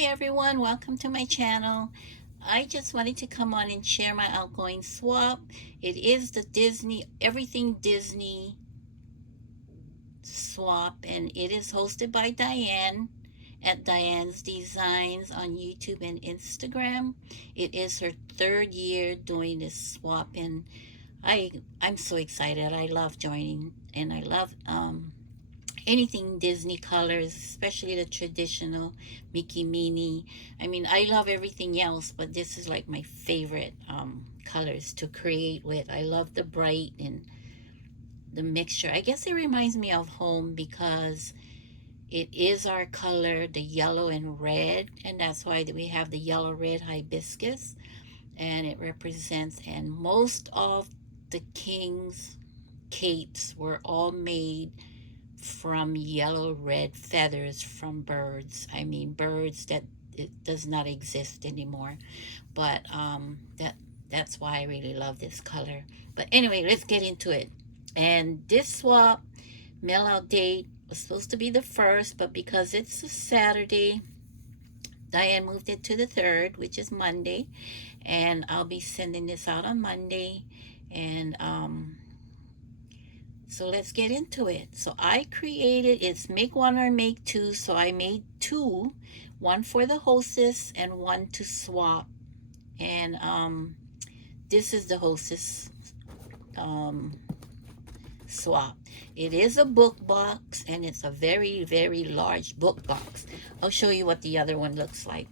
Hey everyone, welcome to my channel. I just wanted to come on and share my outgoing swap. It is the Disney, everything Disney swap, and it is hosted by Diane at Diane's Designs on YouTube and Instagram. It is her third year doing this swap, and I'm so excited. I love joining, and I love anything Disney colors, especially the traditional Mickey Minnie. I mean, I love everything else, but this is like my favorite colors to create with. I love the bright and the mixture. I guess it reminds me of home because it is our color, the yellow and red, and that's why we have the yellow red hibiscus, and it represents, and most of the king's capes were all made from yellow red feathers from birds. I mean, birds that it does not exist anymore. But that's why I really love this color. But anyway, let's get into it. And this swap mail out date was supposed to be the 1st, but because it's a Saturday, Diane moved it to the 3rd, which is Monday, and I'll be sending this out on Monday. And so let's get into it. So I created, it's make one or make two. So I made two, one for the hostess and one to swap. And this is the hostess swap. It is a book box, and it's a very, very large book box. I'll show you what the other one looks like.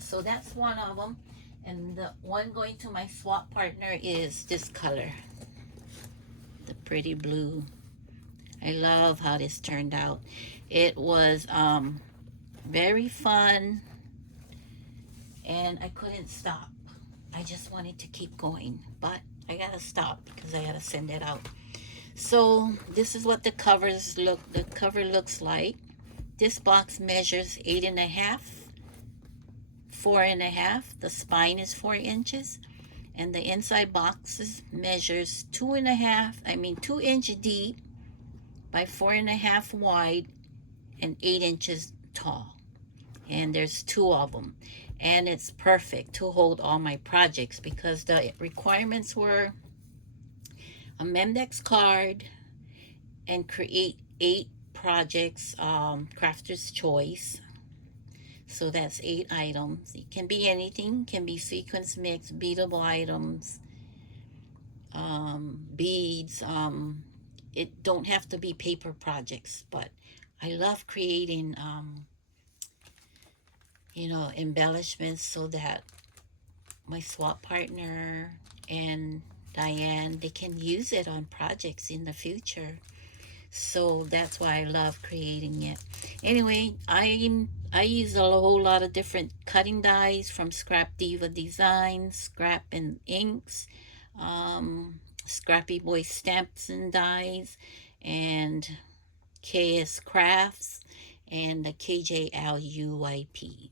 So that's one of them. And the one going to my swap partner is this color, the pretty blue. I love how this turned out. It was very fun, and I couldn't stop. I just wanted to keep going, but I gotta stop because I gotta send it out. So this is what the cover looks like. This box measures 8.5, 4.5. The spine is 4 inches, and the inside boxes measures 2 inch deep by 4.5 wide and 8 inches tall. And there's 2 of them, and it's perfect to hold all my projects because the requirements were a Memdex card and create 8 projects, crafter's choice. So that's 8 items. It can be anything, can be sequence mix, beadable items, beads. It don't have to be paper projects, but I love creating embellishments so that my swap partner and Diane, they can use it on projects in the future. So that's why I love creating it. Anyway, I use a whole lot of different cutting dies from Scrap Diva Designs, Scrap and Inks, Scrappy Boy Stamps and Dies, and KS Crafts, and the KJLUYP.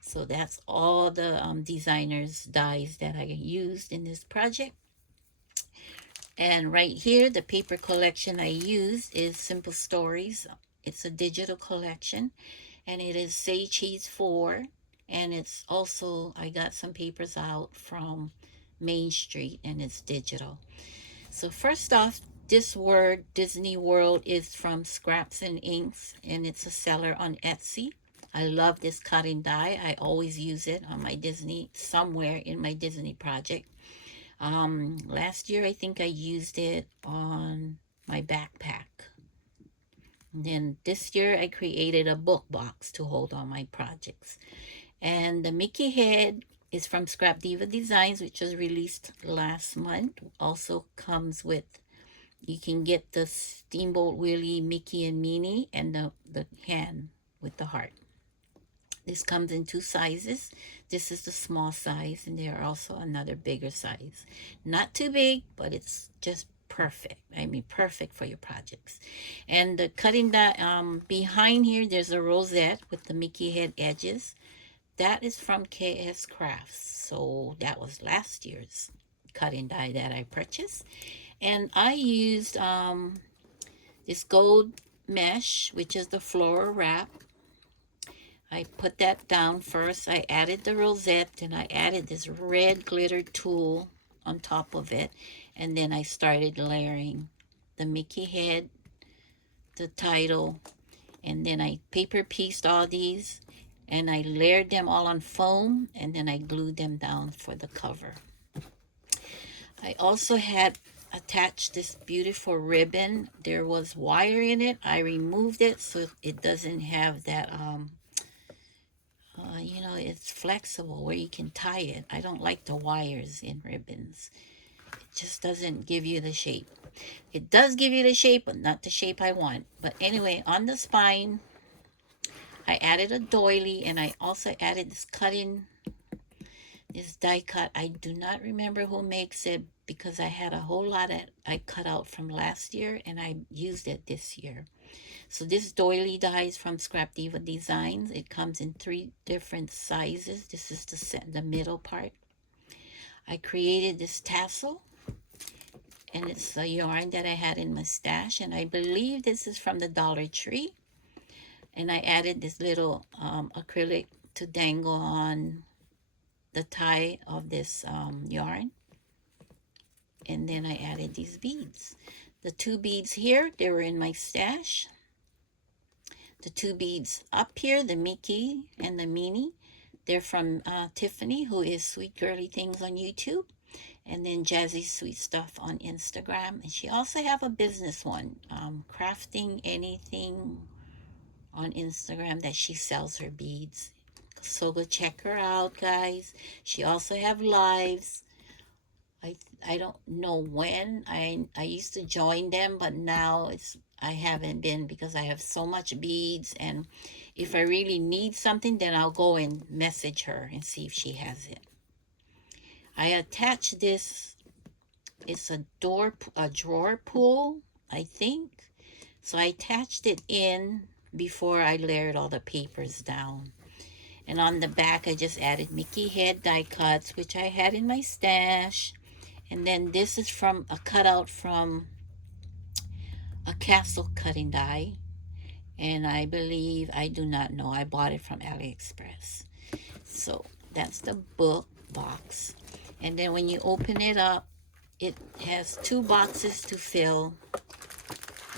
So that's all the designers dies that I used in this project. And right here, the paper collection I used is Simple Stories. It's a digital collection, and it is Say Cheese 4. And it's also, I got some papers out from Main Street, and it's digital. So first off, this word, Disney World, is from Scraps and Inks, and it's a seller on Etsy. I love this cutting die. I always use it on my Disney, somewhere in my Disney project. Last year, I think I used it on my backpack. And then this year, I created a book box to hold all my projects. And the Mickey head is from Scrap Diva Designs, which was released last month. Also comes with, you can get the Steamboat Willie, Mickey and Minnie, and the hand with the heart. This comes in 2 sizes. This is the small size, and there are also another bigger size. Not too big, but it's just perfect. I mean, perfect for your projects. And the cutting die, behind here, there's a rosette with the Mickey head edges. That is from KS Crafts. So that was last year's cutting die that I purchased. And I used this gold mesh, which is the floral wrap. I put that down first. I added the rosette, and I added this red glitter tulle on top of it. And then I started layering the Mickey head, the title, and then I paper pieced all these, and I layered them all on foam, and then I glued them down for the cover. I also had attached this beautiful ribbon. There was wire in it. I removed it so it doesn't have that you know, it's flexible where you can tie it. I don't like the wires in ribbons. It just doesn't give you the shape. It does give you the shape, but not the shape I want. But anyway, on the spine, I added a doily, and I also added this this die cut. I do not remember who makes it because I had a whole lot that I cut out from last year, and I used it this year. So this doily die is from Scrap Diva Designs. It comes in 3 different sizes. This is the middle part. I created this tassel, and it's a yarn that I had in my stash, and I believe this is from the Dollar Tree. And I added this little acrylic to dangle on the tie of this yarn. And then I added these beads. The 2 beads here, they were in my stash. The 2 beads up here, the Mickey and the Minnie, they're from Tiffany, who is Sweet Girly Things on YouTube, and then Jazzy Sweet Stuff on Instagram. And she also have a business one, Crafting Anything on Instagram, that she sells her beads. So go check her out, guys. She also have lives. I don't know when. I used to join them, but now I haven't been because I have so much beads, and if I really need something, then I'll go and message her and see if she has it. I attached this. It's a drawer pull, I think. So I attached it in before I layered all the papers down. And on the back, I just added Mickey head die cuts, which I had in my stash. And then this is from a cutout from a castle cutting die. And I believe, I do not know, I bought it from AliExpress. So that's the book box. And then when you open it up, it has 2 boxes to fill.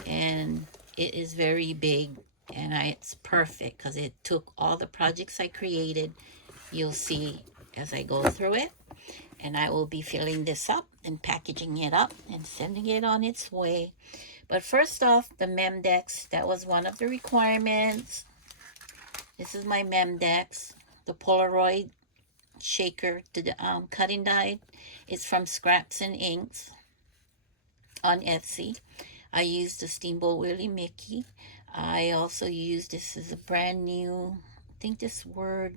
And it is very big. And it's perfect because it took all the projects I created. You'll see as I go through it. And I will be filling this up and packaging it up and sending it on its way. But first off, the Memdex, that was one of the requirements. This is my Memdex, the Polaroid shaker to the cutting die. It's from Scraps and Inks on Etsy. I used the Steamboat Willie Mickey. I also used, this is a brand new, I think this word,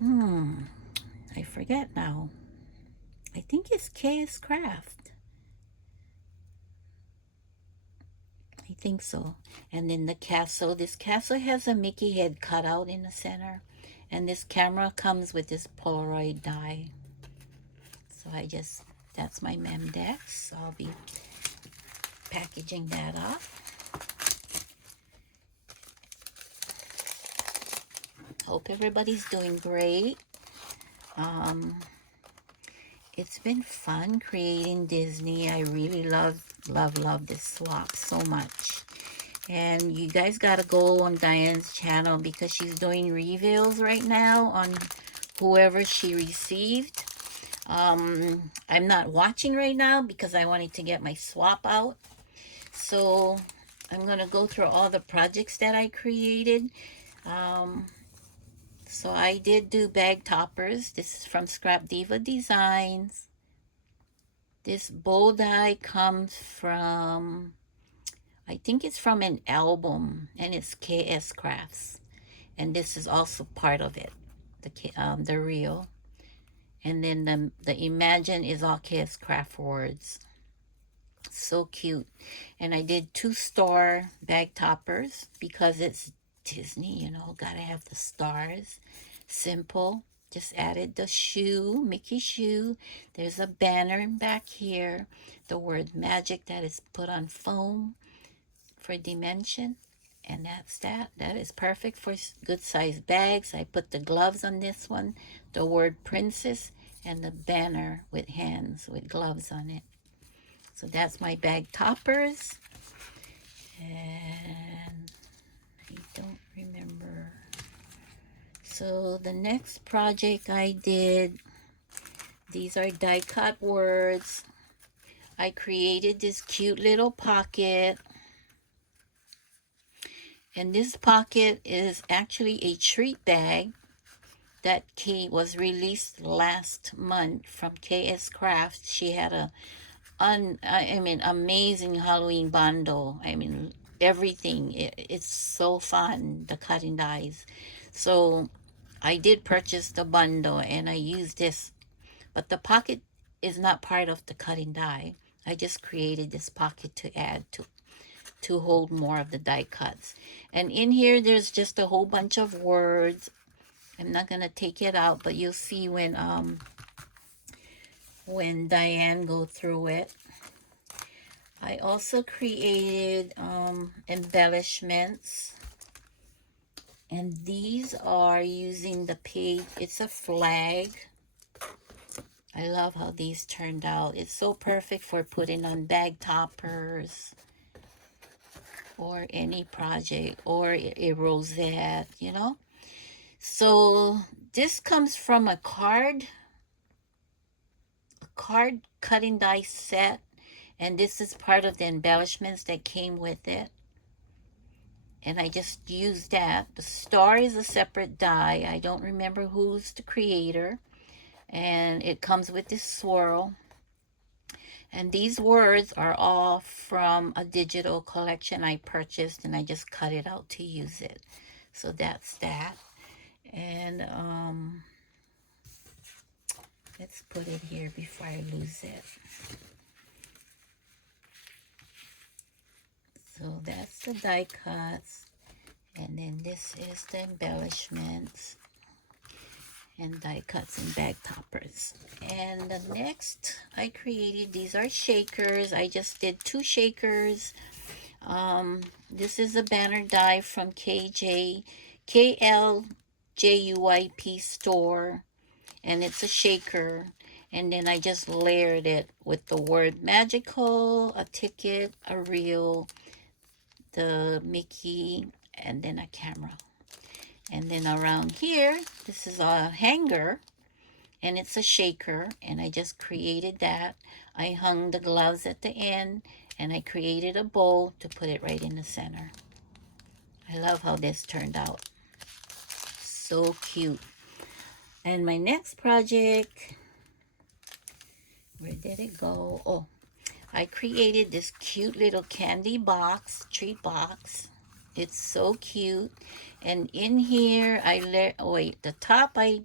I forget now. I think it's KS Craft. I think so. And then the castle. This castle has a Mickey head cut out in the center. And this camera comes with this Polaroid die. So that's my Memdex. So I'll be packaging that up. Hope everybody's doing great. It's been fun creating Disney. I really love this swap so much. And you guys gotta go on Diane's channel because she's doing reveals right now on whoever she received. I'm not watching right now because I wanted to get my swap out. So I'm gonna go through all the projects that I created. So I did do bag toppers. This is from Scrap Diva Designs. This bow die comes from, I think it's from an album, and it's KS Crafts. And this is also part of it, the reel. And then the Imagine is all KS Craft words. So cute. And I did 2 star bag toppers because it's Disney, you know, gotta have the stars. Simple. Just added the shoe, Mickey shoe. There's a banner back here. The word magic that is put on foam for dimension. And that's that. That is perfect for good sized bags. I put the gloves on this one, the word princess, and the banner with hands with gloves on it. So that's my bag toppers. And I don't remember. So the next project I did, these are die cut words. I created this cute little pocket. And this pocket is actually a treat bag that was released last month from KS Crafts. She had a amazing Halloween bundle. I mean, everything. It's so fun, the cutting dies. So I did purchase the bundle and I used this, but the pocket is not part of the cutting die. I just created this pocket to add to hold more of the die cuts. And in here, there's just a whole bunch of words. I'm not gonna take it out, but you'll see when Diane go through it. I also created embellishments, and these are using the page. It's a flag. I love how these turned out. It's so perfect for putting on bag toppers or any project, or a rosette, you know. So this comes from a card cutting die set, and this is part of the embellishments that came with it. And I just used that. The star is a separate die. I don't remember who's the creator. And it comes with this swirl. And these words are all from a digital collection I purchased, and I just cut it out to use it. So that's that. And let's put it here before I lose it. So that's the die cuts. And then this is the embellishments and die cuts and bag toppers. And the next I created, these are shakers. I just did 2 shakers. This is a banner die from KLJUYP store, and it's a shaker. And then I just layered it with the word magical, a ticket, a reel, the Mickey, and then a camera. And then around here, this is a hanger, and it's a shaker, and I just created that. I hung the gloves at the end, and I created a bowl to put it right in the center. I love how this turned out. So cute. And my next project, where did it go? Oh, I created this cute little candy box, treat box. It's so cute. And in here, the top I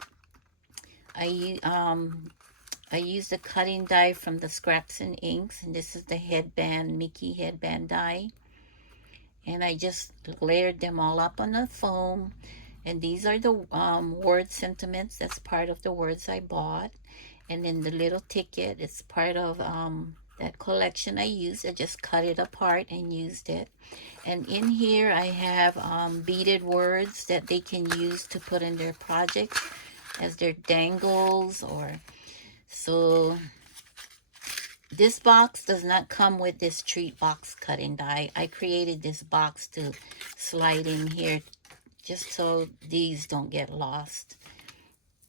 used the cutting die from the Scraps and Inks, and this is the headband, Mickey headband die. And I just layered them all up on the foam. And these are the word sentiments. That's part of the words I bought. And then the little ticket, it's part of that collection I used. I just cut it apart and used it. And in here I have beaded words that they can use to put in their projects as their dangles. So this box does not come with this treat box cutting die. I created this box to slide in here just so these don't get lost.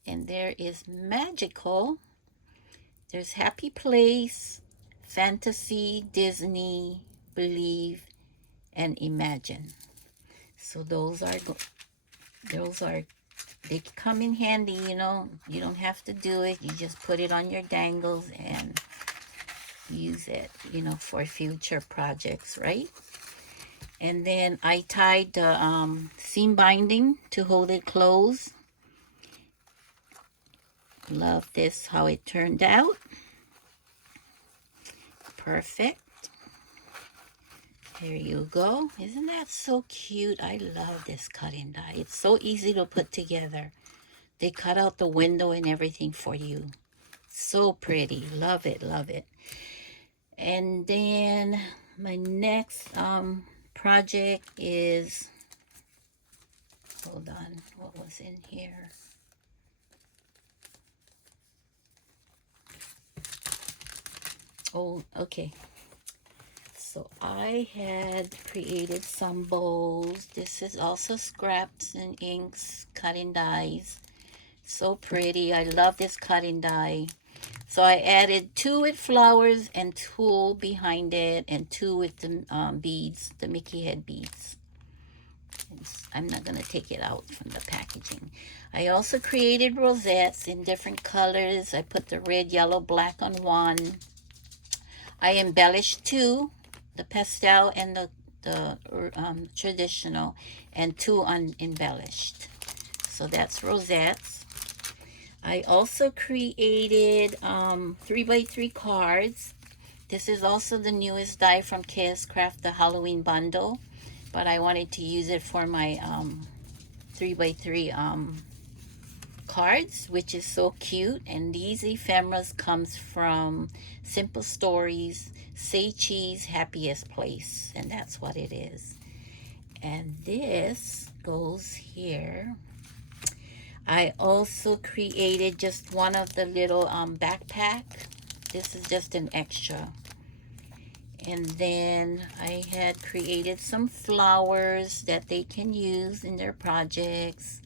And there is magical. There's happy place, fantasy, Disney, believe, and imagine. So those are they come in handy, you know. You don't have to do it. You just put it on your dangles and use it, you know, for future projects, right? And then I tied the seam binding to hold it closed. Love this, how it turned out. Perfect. There you go. Isn't that so cute? I love this cutting die. It's so easy to put together. They cut out the window and everything for you. So pretty. Love it, love it. And then my next project is, hold on, what was in here? Oh, okay. So I had created some bowls. This is also scraps and inks, cutting dies. So pretty. I love this cutting die. So I added 2 with flowers and tulle behind it, and 2 with the beads, the Mickey head beads. I'm not going to take it out from the packaging. I also created rosettes in different colors. I put the red, yellow, black on one. I embellished 2, the pastel and the traditional, and 2 unembellished. So that's rosettes. I also created 3x3 cards. This is also the newest die from KS Craft, the Halloween bundle, but I wanted to use it for my 3x3 cards, which is so cute. And these ephemeras comes from Simple Stories, Say Cheese, Happiest Place, and that's what it is. And this goes here. I also created just one of the little backpack. This is just an extra. And then I had created some flowers that they can use in their projects.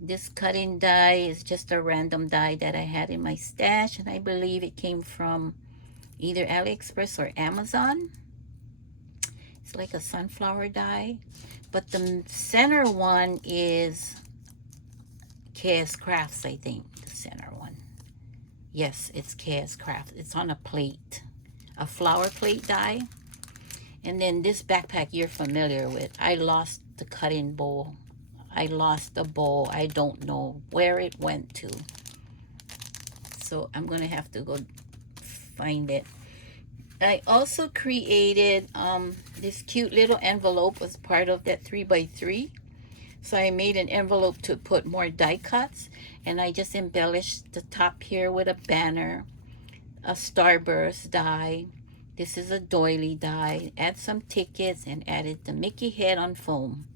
This cutting die is just a random die that I had in my stash, and I believe it came from either AliExpress or Amazon. It's like a sunflower die, but the center one is KS Crafts, I think, the center one. Yes, it's KS Crafts. It's on a plate, a flower plate die. And then this backpack you're familiar with. I lost the cutting bowl. I lost the bowl. I don't know where it went to. So I'm going to have to go find it. I also created this cute little envelope as part of that 3x3. So I made an envelope to put more die cuts, and I just embellished the top here with a banner, a starburst die. This is a doily die. Add some tickets and added the Mickey head on foam.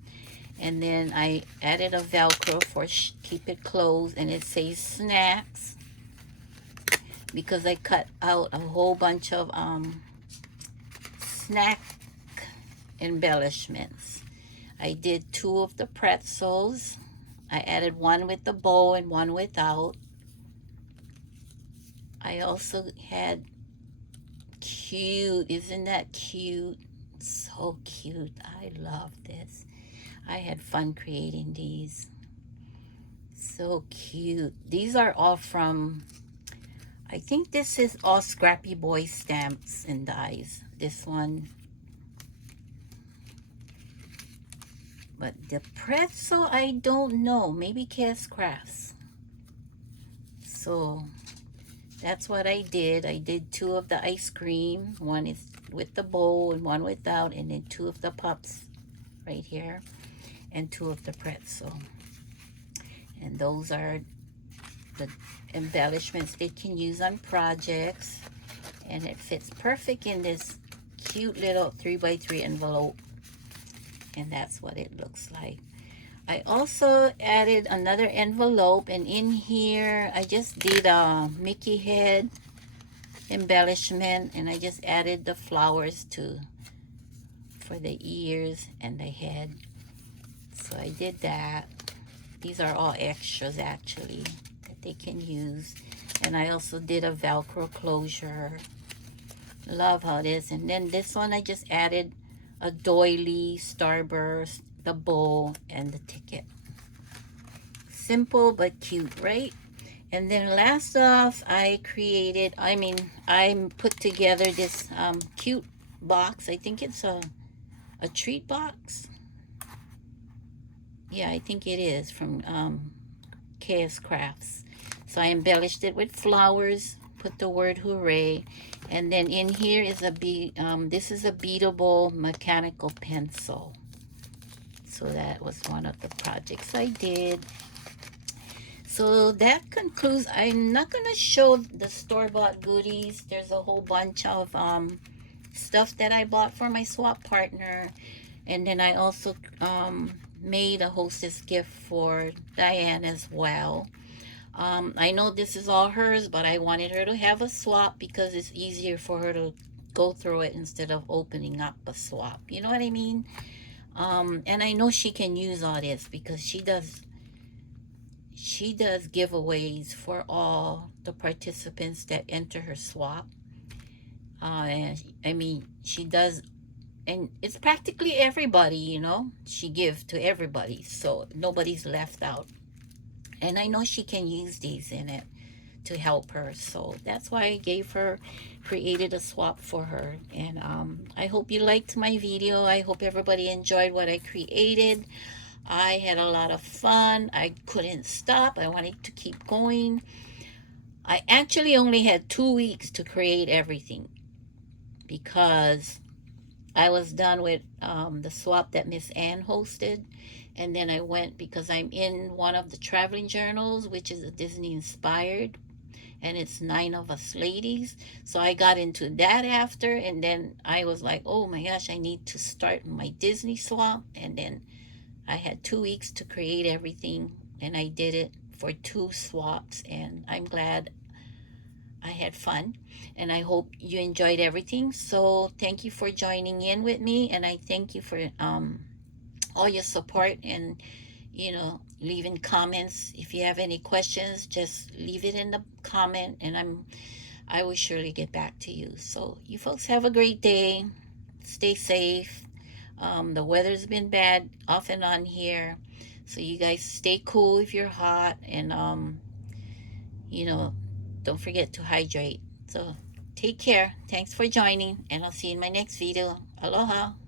And then I added a Velcro for keep it closed, and it says snacks because I cut out a whole bunch of snack embellishments. I did 2 of the pretzels. I added 1 with the bow and 1 without. I also had cute, isn't that cute? So cute. I love this. I had fun creating these. So cute. These are all from, I think this is all Scrappy Boy stamps and dies. This one. But the pretzel, I don't know. Maybe KS Crafts. So that's what I did. I did 2 of the ice cream. 1 is with the bowl and 1 without. And then 2 of the pups right here. And 2 of the pretzel. And those are the embellishments they can use on projects. And it fits perfect in this cute little 3x3 envelope. And that's what it looks like. I also added another envelope, and in here I just did a Mickey head embellishment, and I just added the flowers for the ears and the head. So I did that. These are all extras actually that they can use. And I also did a Velcro closure. Love how it is. And then this one I just added a doily, starburst, the bowl, and the ticket. Simple but cute, right? And then last off, I put together this cute box. I think it's a treat box. Yeah, I think it is from KS Crafts. So I embellished it with flowers, put the word hooray. And then in here is this is a beadable mechanical pencil. So that was one of the projects I did. So that concludes. I'm not going to show the store-bought goodies. There's a whole bunch of stuff that I bought for my swap partner. And then I also made a hostess gift for Diane as well. I know this is all hers, but I wanted her to have a swap because it's easier for her to go through it instead of opening up a swap. You know what I mean? And I know she can use all this because she does giveaways for all the participants that enter her swap. And I mean, she does, and it's practically everybody. She gives to everybody, so nobody's left out. And I know she can use these in it to help her, so that's why I gave her, created a swap for her. And I hope you liked my video. I hope everybody enjoyed what I created. I had a lot of fun. I couldn't stop. I wanted to keep going. I actually only had 2 weeks to create everything because I was done with the swap that Miss Ann hosted. And then I went because I'm in one of the traveling journals, which is a Disney inspired, and it's 9 of us ladies. So I got into that after, and then I was like, oh my gosh, I need to start my Disney swap. And then I had 2 weeks to create everything, and I did it for 2 swaps, and I'm glad. I had fun, and I hope you enjoyed everything. So thank you for joining in with me, and I thank you for all your support and leaving comments. If you have any questions, just leave it in the comment, and I will surely get back to you. So you folks have a great day. Stay safe. The weather's been bad off and on here, so you guys stay cool if you're hot, and you know, don't forget to hydrate. So take care. Thanks for joining, and I'll see you in my next video. Aloha.